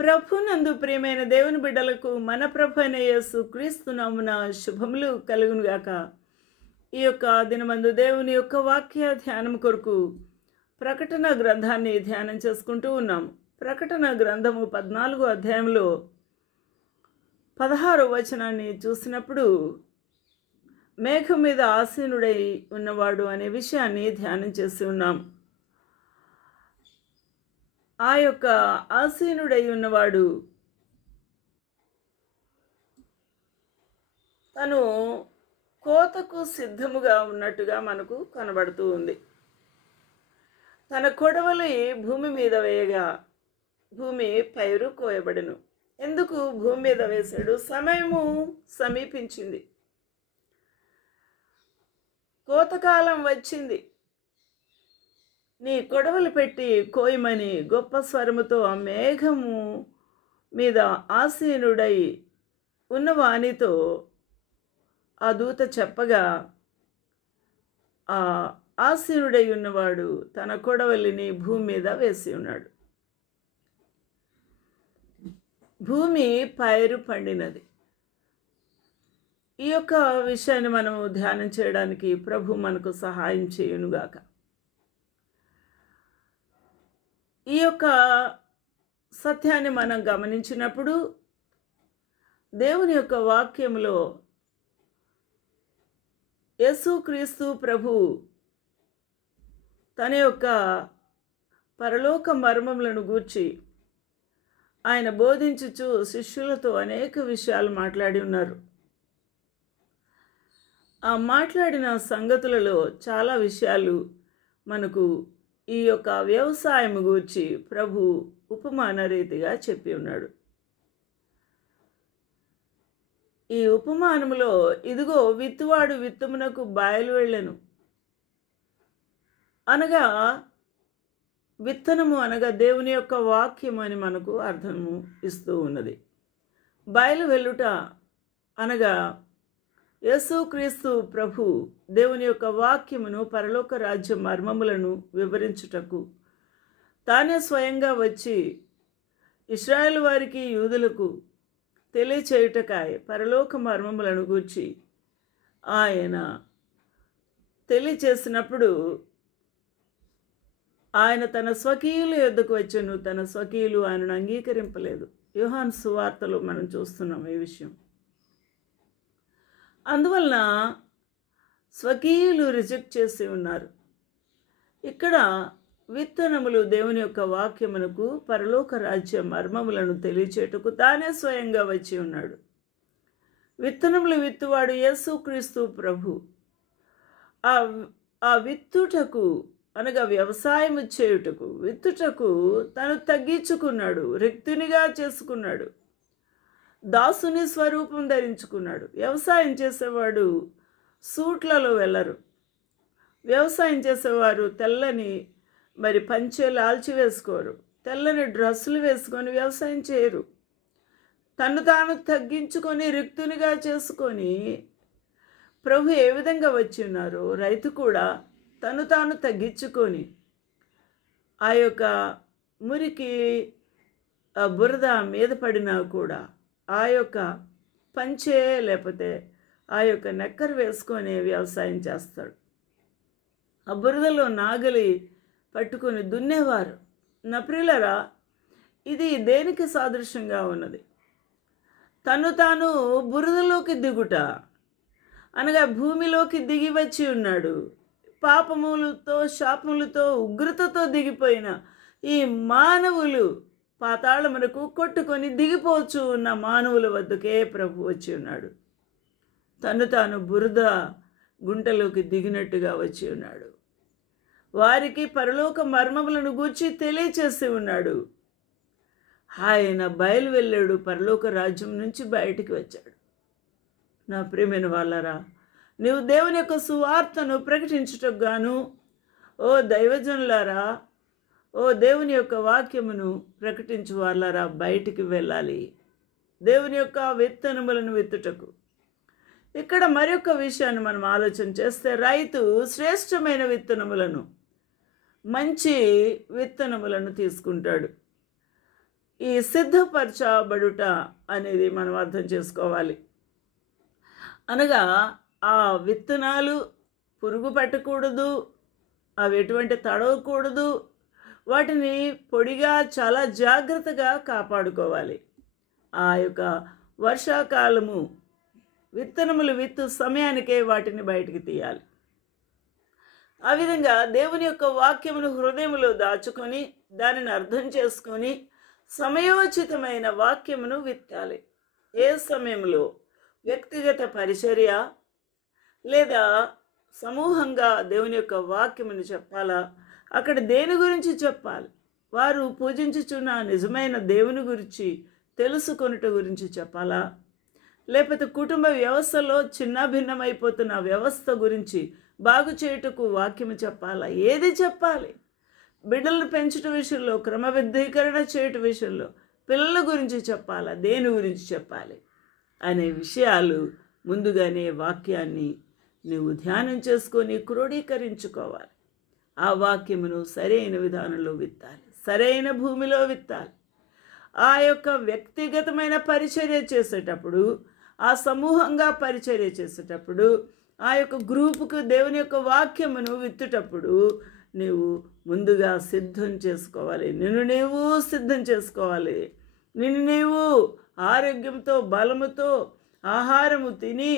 ప్రభునందు ప్రియమైన దేవుని బిడ్డలకు మన ప్రభు అయిన యేసు క్రీస్తు నామమున శుభములు కలుగునుగాక. ఈ యొక్క దినమందు దేవుని యొక్క వాక్య ధ్యానం కొరకు ప్రకటన గ్రంథాన్ని ధ్యానం చేసుకుంటూ ఉన్నాం. ప్రకటన గ్రంథము 14వ అధ్యాయంలో 16వ వచనాన్ని చూసినప్పుడు మేఘం మీద ఆసీనుడై ఉన్నవాడు అనే విషయాన్ని ధ్యానం చేసి ఉన్నాం. ఆ యొక్క ఆసీనుడై ఉన్నవాడు తను కోతకు సిద్ధముగా ఉన్నట్టుగా మనకు కనబడుతూ ఉంది. తన కొడవలి భూమి మీద వేయగా భూమి పైరు కోయబడెను. ఎందుకు భూమి మీద వేశాడు? సమయము సమీపించింది, కోతకాలం వచ్చింది. నీ కొడవలు పెట్టి కోయమని గొప్ప స్వరముతో ఆ మేఘము మీద ఆసీనుడై ఉన్నవానితో ఆ దూత చెప్పగా, ఆ ఆసీనుడై ఉన్నవాడు తన కొడవలిని భూమి మీద వేసి ఉన్నాడు. భూమి పైరు పండినది. ఈ యొక్క విషయాన్ని మనము ధ్యానం చేయడానికి ప్రభు మనకు సహాయం చేయునుగాక. ఈ యొక్క సత్యాన్ని మనం గమనించినప్పుడు దేవుని యొక్క వాక్యములో యేసుక్రీస్తు ప్రభు తన యొక్క పరలోక మర్మములను గూర్చి ఆయన బోధించుచు శిష్యులతో అనేక విషయాలు మాట్లాడి ఉన్నారు. ఆ మాట్లాడిన సంగతులలో చాలా విషయాలు మనకు ఈ యొక్క వ్యవసాయం గూర్చి ప్రభు ఉపమాన రీతిగా చెప్పి ఉన్నాడు. ఈ ఉపమానములో ఇదిగో విత్తువాడు విత్తుమునకు బయలు వెళ్ళెను అనగా, విత్తనము అనగా దేవుని యొక్క వాక్యము అని మనకు అర్థము ఇస్తూ ఉన్నది. బయలు వెళ్ళుట అనగా యేసుక్రీస్తు ప్రభు దేవుని యొక్క వాక్యమును, పరలోక రాజ్య మర్మములను వివరించుటకు తానే స్వయంగా వచ్చి ఇశ్రాయేలు వారికి, యూదులకు తెలియచేయుటకాయ పరలోక మర్మములను గూర్చి ఆయన తెలియచేసినప్పుడు ఆయన తన స్వకీయుల యొద్దకు వచ్చెను. తన స్వకీయులు ఆయనను అంగీకరింపలేదు. యోహాను సువార్తలో మనం చూస్తున్నాం ఈ విషయం. అందువలన స్వకీయులు రిజెక్ట్ చేసి ఉన్నారు. ఇక్కడ విత్తనములు దేవుని యొక్క వాక్యమునకు, పరలోక రాజ్య మర్మములను తెలియచేటుకు తానే స్వయంగా వచ్చి ఉన్నాడు. విత్తనములు విత్తువాడు యేసుక్రీస్తు ప్రభు. ఆ విత్తుటకు అనగా వ్యవసాయము చేయుటకు, విత్తుటకు తను తగ్గించుకున్నాడు, రిక్తునిగా చేసుకున్నాడు, దాసుని స్వరూపం ధరించుకున్నాడు. వ్యవసాయం చేసేవాడు సూట్లలో వెళ్ళరు. వ్యవసాయం చేసేవారు తెల్లని పంచెలు ఆల్చివేసుకోరు, తెల్లని డ్రెస్సులు వేసుకొని వ్యవసాయం చేయరు. తను తాను తగ్గించుకొని రిక్తునిగా చేసుకొని ప్రభు ఏ విధంగా వచ్చి ఉన్నారో రైతు కూడా తను తాను తగ్గించుకొని ఆ యొక్క మురికి బురద మీద పడినా కూడా ఆ యొక్క పంచే లేకపోతే ఆ యొక్క నెక్కర్ వేసుకొని వ్యవసాయం చేస్తాడు. ఆ బురదలో నాగలి పట్టుకొని దున్నేవారు. నా ప్రియులారా, ఇది దేనికి సాదృశ్యంగా ఉన్నది? తను తాను బురదలోకి దిగుట అనగా భూమిలోకి దిగి వచ్చి ఉన్నాడు. పాపములతో, శాపములతో, ఉగ్రతతో దిగిపోయిన ఈ మానవులు పాతాళమునకు కొట్టుకొని దిగిపోవచ్చు ఉన్న మానవుల వద్దకే ప్రభు వచ్చి ఉన్నాడు. తను తాను బురద గుంటలోకి దిగినట్టుగా వచ్చి ఉన్నాడు. వారికి పరలోక మర్మములను గూర్చి తెలియచేసి ఉన్నాడు. ఆయన బయలు వెళ్ళాడు, పరలోక రాజ్యం నుంచి బయటికి వచ్చాడు. నా ప్రియమైన వాళ్ళరా, నీవు దేవుని యొక్క సువార్తను ప్రకటించుటకు గాను, ఓ దైవజనులారా, ఓ దేవుని యొక్క వాక్యమును ప్రకటించు వాళ్ళారా బయటికి వెళ్ళాలి, దేవుని యొక్క విత్తనములను విత్తుటకు. ఇక్కడ మరొక విషయాన్ని మనం ఆలోచన చేస్తే, రైతు శ్రేష్టమైన విత్తనములను, మంచి విత్తనములను తీసుకుంటాడు. ఈ సిద్ధపరచబడుట అనేది మనం అర్థం చేసుకోవాలి. అనగా ఆ విత్తనాలు పురుగు పట్టకూడదు, అవి ఎటువంటి తడవకూడదు, వాటిని పొడిగా చాలా జాగ్రత్తగా కాపాడుకోవాలి. ఆ యొక్క వర్షాకాలము విత్తనములు విత్తు సమయానికే వాటిని బయటికి తీయాలి. ఆ విధంగా దేవుని యొక్క వాక్యమును హృదయములో దాచుకొని దానిని అర్థం చేసుకొని సమయోచితమైన వాక్యమును విత్తాలి. ఏ సమయంలో వ్యక్తిగత పరిచర్య లేదా సమూహంగా దేవుని యొక్క వాక్యమును చెప్పాలా, అక్కడ దేని గురించి చెప్పాలి, వారు పూజించుచున్న నిజమైన దేవుని గురించి తెలుసుకొనుట గురించి చెప్పాలా, లేకపోతే కుటుంబ వ్యవస్థలో చిన్న భిన్నమైపోతున్న వ్యవస్థ గురించి బాగు చేయుటకు వాక్యము చెప్పాలా, ఏది చెప్పాలి? బిడ్డలను పెంచుట విషయంలో, క్రమబద్ధీకరణ చేయుట విషయంలో, పిల్లల గురించి చెప్పాలా, దేని గురించి చెప్పాలి అనే విషయాలు ముందుగానే వాక్యాన్ని నువ్వు ధ్యానం చేసుకొని క్రోడీకరించుకోవాలి. ఆ వాక్యమును సరైన విధానంలో విత్తాలి, సరైన భూమిలో విత్తాలి. ఆ యొక్క వ్యక్తిగతమైన పరిచర్య చేసేటప్పుడు, ఆ సమూహంగా పరిచర్య చేసేటప్పుడు, ఆ యొక్క గ్రూపుకు దేవుని యొక్క వాక్యమును విత్తుటప్పుడు నీవు ముందుగా సిద్ధం చేసుకోవాలి. నిన్ను నీవు సిద్ధం చేసుకోవాలి. నిన్ను నీవు ఆరోగ్యంతో బలముతో ఆహారము తిని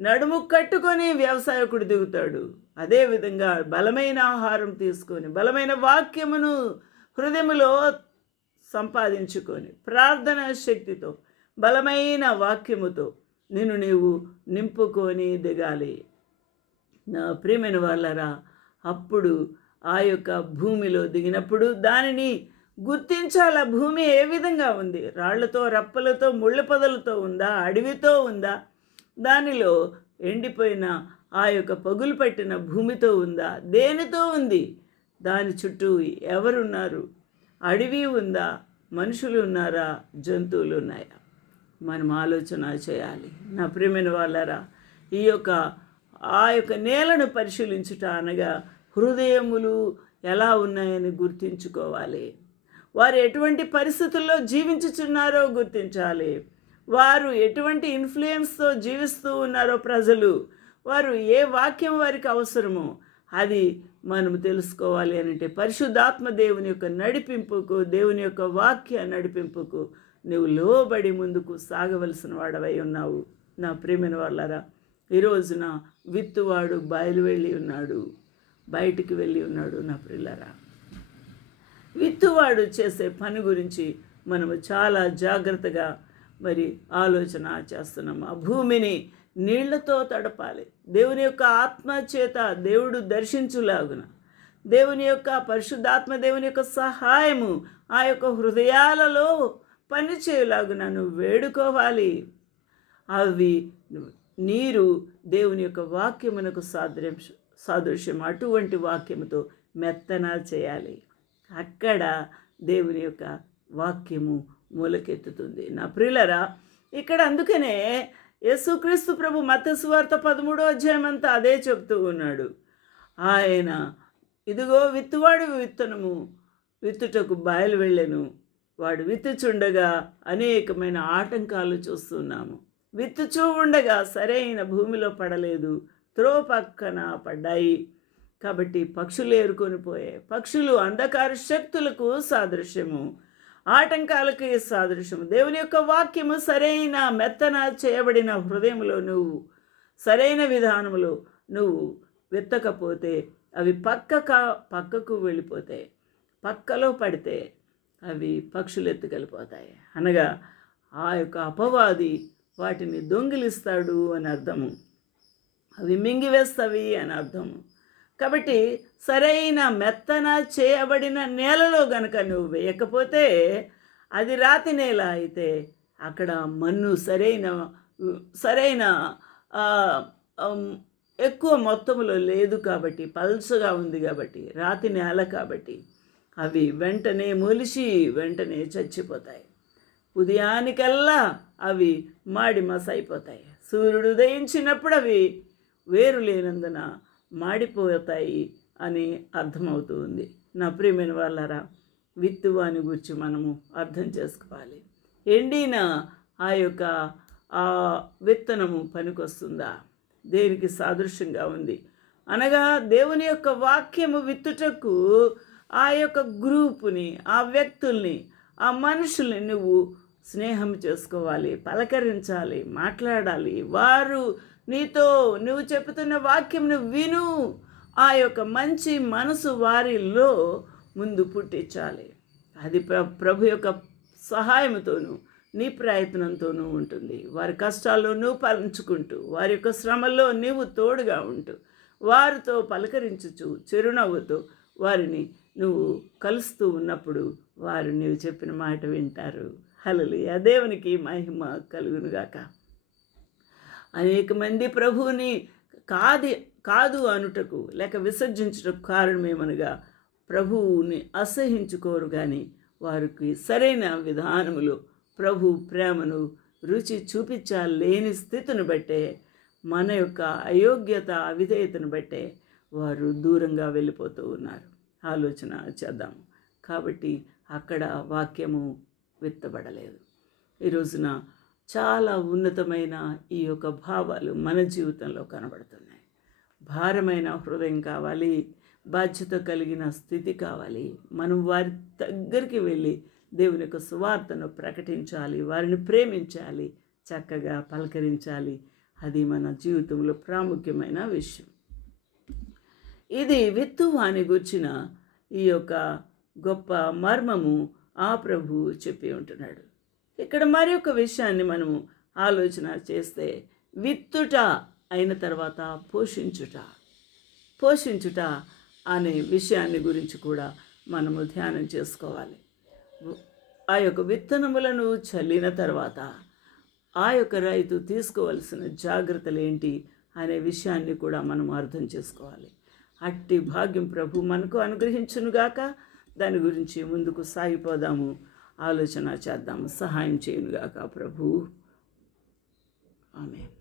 నడుము కట్టుకొని వ్యవసాయకుడు దిగుతాడు. అదేవిధంగా బలమైన ఆహారం తీసుకొని బలమైన వాక్యమును హృదయములో సంపాదించుకొని ప్రార్థనా శక్తితో బలమైన వాక్యముతో నిన్ను నీవు నింపుకొని దిగాలి. నా ప్రియమైన వాళ్ళరా, అప్పుడు ఆ యొక్క భూమిలో దిగినప్పుడు దానిని గుర్తించాల. భూమి ఏ విధంగా ఉంది? రాళ్లతో, రప్పలతో, ముళ్ళ పొదలతో ఉందా? అడవితో ఉందా? దానిలో ఎండిపోయిన ఆ యొక్క పగులు పట్టిన భూమితో ఉందా? దేనితో ఉంది? దాని చుట్టూ ఎవరున్నారు? అడవి ఉందా? మనుషులు ఉన్నారా? జంతువులు ఉన్నాయా? మనం ఆలోచన చేయాలి. నా ప్రియమైన వాళ్ళరా, ఆ యొక్క నేలను పరిశీలించుట అనగా హృదయములు ఎలా ఉన్నాయని గుర్తించుకోవాలి. వారు ఎటువంటి పరిస్థితుల్లో జీవించుచున్నారో గుర్తించాలి. వారు ఎటువంటి ఇన్ఫ్లుయెన్స్తో జీవిస్తూ ఉన్నారో ప్రజలు, వారు ఏ వాక్యం వారికి అవసరమో అది మనం తెలుసుకోవాలి. అంటే పరిశుద్ధాత్మ దేవుని యొక్క నడిపింపుకు, దేవుని యొక్క వాక్య నడిపింపుకు నువ్వు లోబడి ముందుకు సాగవలసిన వాడవై ఉన్నావు. నా ప్రియమైన వాళ్ళరా, ఈరోజున విత్తువాడు బయటికి వెళ్ళి ఉన్నాడు. నా ప్రియులరా, విత్తువాడు చేసే పని గురించి మనము చాలా జాగ్రత్తగా ఆలోచన చేస్తున్నాము. ఆ భూమిని నీళ్లతో తడపాలి. దేవుని యొక్క ఆత్మ చేత దేవుడు దర్శించులాగున, దేవుని యొక్క పరిశుద్ధాత్మ దేవుని యొక్క సహాయము ఆ యొక్క హృదయాలలో పనిచేయులాగున నువ్వు వేడుకోవాలి. అవి నీరు దేవుని యొక్క వాక్యమునకు సాదృశ్యం. అటువంటి వాక్యముతో మెత్తన చేయాలి. అక్కడ దేవుని యొక్క వాక్యము మొలకెత్తుతుంది. నా ప్రియులరా, ఇక్కడ అందుకనే యేసుక్రీస్తు ప్రభు మత్తయి సువార్త 13వ అధ్యాయం అంతా అదే చెప్తూ ఉన్నాడు. ఆయన ఇదిగో విత్తువాడు విత్తనము విత్తుటకు బయలు వెళ్ళెను. వాడు విత్తుచుండగా అనేకమైన ఆటంకాలు చూస్తున్నాము. విత్తుచూ ఉండగా సరైన భూమిలో పడలేదు, త్రోవ పక్కన పడ్డాయి. కాబట్టి పక్షులు ఏరుకొని పోయాయి. పక్షులు అంధకార శక్తులకు సాదృశ్యము, ఆటంకాలకి సాదృశ్యము. దేవుని యొక్క వాక్యము సరైన మెత్తన చేయబడిన హృదయంలో నువ్వు సరైన విధానంలో నువ్వు విత్తకపోతే అవి పక్కకు వెళ్ళిపోతాయి. పక్కలో పడితే అవి పక్షులు ఎత్తుకెళ్ళిపోతాయి. అనగా ఆ యొక్క అపవాది వాటిని దొంగిలిస్తాడు అని అర్థము, అవి మింగివేస్తవి అని అర్థము. కాబట్టి సరైన మెత్తన చేయబడిన నేలలో గనక నువ్వు వేయకపోతే, అది రాతి నేల అయితే అక్కడ మన్ను సరైన ఎక్కువ మొత్తంలో లేదు కాబట్టి, పల్చగా ఉంది కాబట్టి, రాతి నేల కాబట్టి అవి వెంటనే మొలిచి వెంటనే చచ్చిపోతాయి. ఉదయానికల్లా అవి మాడి మసైపోతాయి. సూర్యుడు ఉదయించినప్పుడు అవి వేరు లేనందున మాడిపోతాయి అని అర్థమవుతుంది. నా ప్రియమైన వాళ్ళారా, విత్తువాని గురించి మనము అర్థం చేసుకోవాలి. ఎండిన ఆ యొక్క ఆ విత్తనము పనికొస్తుందా? దేనికి సాదృశ్యంగా ఉంది అనగా దేవుని యొక్క వాక్యము విత్తుటకు ఆ యొక్క గ్రూపుని, ఆ వ్యక్తుల్ని, ఆ మనుషుల్ని నువ్వు స్నేహం చేసుకోవాలి, పలకరించాలి, మాట్లాడాలి. వారు నీతో నువ్వు చెబుతున్న వాక్యంను విను. ఆ యొక్క మంచి మనసు వారిలో ముందు పుట్టించాలి. అది ప్రభు యొక్క సహాయంతోనూ నీ ప్రయత్నంతోనూ ఉంటుంది. వారి కష్టాల్లో నువ్వు పంచుకుంటూ, వారి యొక్క శ్రమల్లో నీవు తోడుగా ఉంటూ, వారితో పలకరించుచు చిరునవ్వుతో వారిని నువ్వు కలుస్తూ ఉన్నప్పుడు వారు నీవు చెప్పిన మాట వింటారు. హల్లెలూయా. దేవునికి మహిమ కలుగునుగాక. అనేక మంది ప్రభువుని కాదు అనుటకు లేక విసర్జించుటకు కారణమేమనగా ప్రభువుని అసహించుకోరు, కానీ వారికి సరైన విధానములో ప్రభు ప్రేమను రుచి చూపించలేని స్థితిని బట్టే, మన యొక్క అయోగ్యత అవిధేయతను బట్టే వారు దూరంగా వెళ్ళిపోతూ ఉన్నారు. ఆలోచన చేద్దాము. కాబట్టి అక్కడ వాక్యము విత్తబడలేదు. ఈ రోజున చాలా ఉన్నతమైన ఈ యొక్క భావాలు మన జీవితంలో కనబడుతున్నాయి. భారమైన హృదయం కావాలి, బాధ్యత కలిగిన స్థితి కావాలి. మనం వారి దగ్గరికి వెళ్ళి దేవుని యొక్క సువార్తను ప్రకటించాలి, వారిని ప్రేమించాలి, చక్కగా పలకరించాలి. అది మన జీవితంలో ప్రాముఖ్యమైన విషయం. ఇది విత్తువాని గుర్చిన ఈ యొక్క గొప్ప మర్మము ఆ ప్రభువు చెప్పి ఉంటున్నాడు. ఇక్కడ మరి ఒక విషయాన్ని మనము ఆలోచన చేస్తే, విత్తుట అయిన తర్వాత పోషించుట అనే విషయాన్ని గురించి కూడా మనము ధ్యానం చేసుకోవాలి. ఆ యొక్క విత్తనములను చల్లిన తర్వాత ఆ యొక్క రైతు తీసుకోవాల్సిన జాగ్రత్తలు ఏంటి అనే విషయాన్ని కూడా మనం అర్థం చేసుకోవాలి. అట్టి భాగ్యం ప్రభు మనకు అనుగ్రహించునుగాక. దాని గురించి ముందుకు సాగిపోదాము, ఆలోచన చేద్దాము. సహాయం చేయునుగాక ప్రభు. ఆమేన్.